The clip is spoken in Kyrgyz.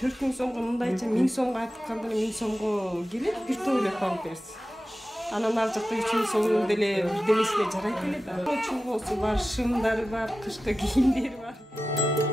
4 күн сомго мындайча 1000 сомго айтканда 1000 сомго келет, бир топ эле памперс. Анан ар жакта 3000 сомдун деле бирдемесине жарайт эле да. Чулгоосу бар, шымдары бар, кышкы кийимдери бар.